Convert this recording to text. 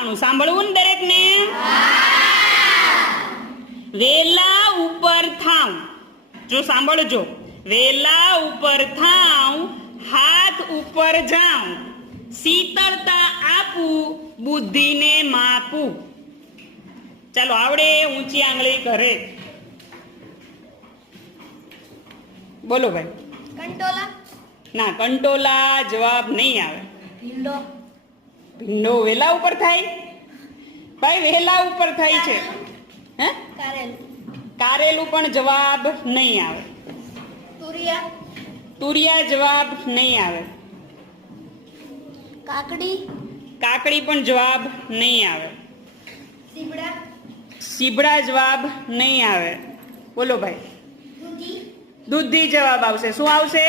લખવાનું સાંભળવું ને દરેકને? વેલા ઉપર થાવ જો સાંભળજો. વેલા ઉપર થાવ હાથ ઉપર જાઉં. શીતળતા આપું બુદ્ધિને માપું. ચાલો આવડે ઊંચી આંગળી કરે બોલો ભાઈ. કંટોલા? ના કંટોલા જવાબ નહીં આવે. ભીંડો ભીંડો વેલા ઉપર થાય? ભાઈ વેલા ઉપર થાય છે. હે? કારેલું. પણ જવાબ નહીં આવે. તુરિયા. તુરિયા જવાબ નહીં આવે. કાકડી. કાકડી પણ જવાબ નહીં આવે. સીબડા. સીબડા જવાબ નહીં આવે. બોલો ભાઈ. દૂધી. જવાબ આવશે. શું આવશે?